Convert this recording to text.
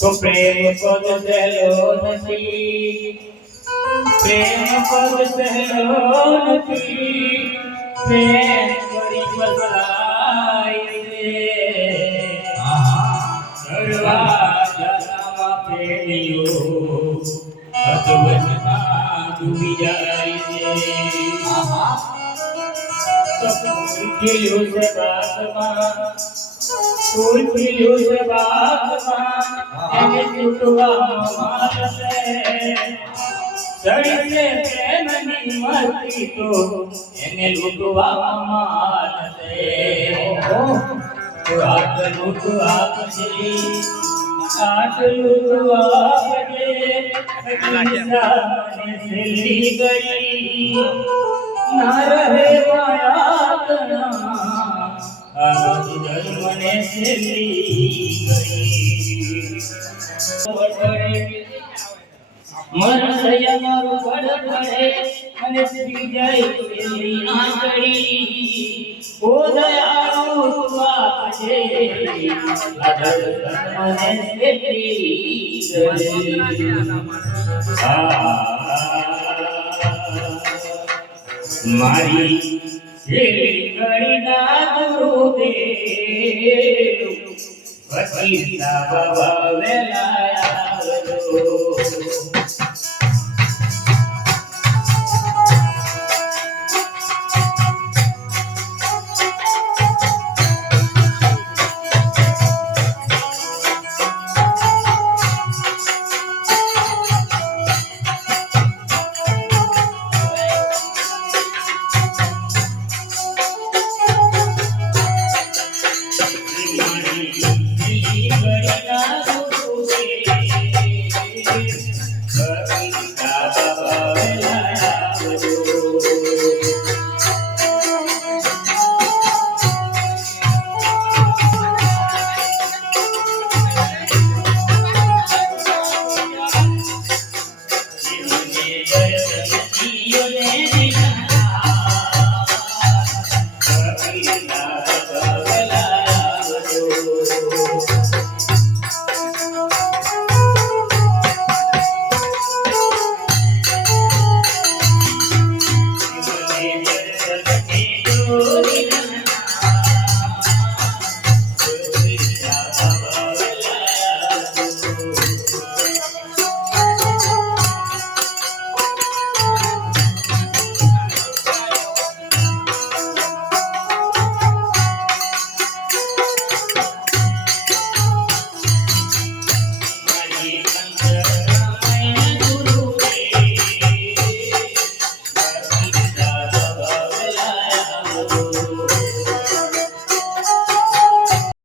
તો પ્રેમ પદ સહેલો નથી, પ્રેમ પદ સહેલો નથી, પ્રેમ કરી બદલાય છે. દરવાજામાં પ્રેમીઓ અધવચમાં ડૂબી જાય છે. ખીલ્યું છે બાગમાં, ફૂલ ખીલ્યું છે બાગમાં, એને તૂટવામાં મારશે. ચડી છે પ્રેમની મસ્તી તો એને લૂંટવામાં મારશે. આટલું તો આપજે, આટલું તો આપજે, છેલ્લી ગઈ ના રહે માયા તના, મને છેલ્લી ગઈ. મન થયા મારું પડે અને શ્રી જાય છેલ્લી આંગળી. ઓ દયાળુ આપજે, મને છેલ્લી ગઈ. મારી છેલ્લી ઘડી ના ગુરુદેવ, પછી સાવા વેલા આવજો.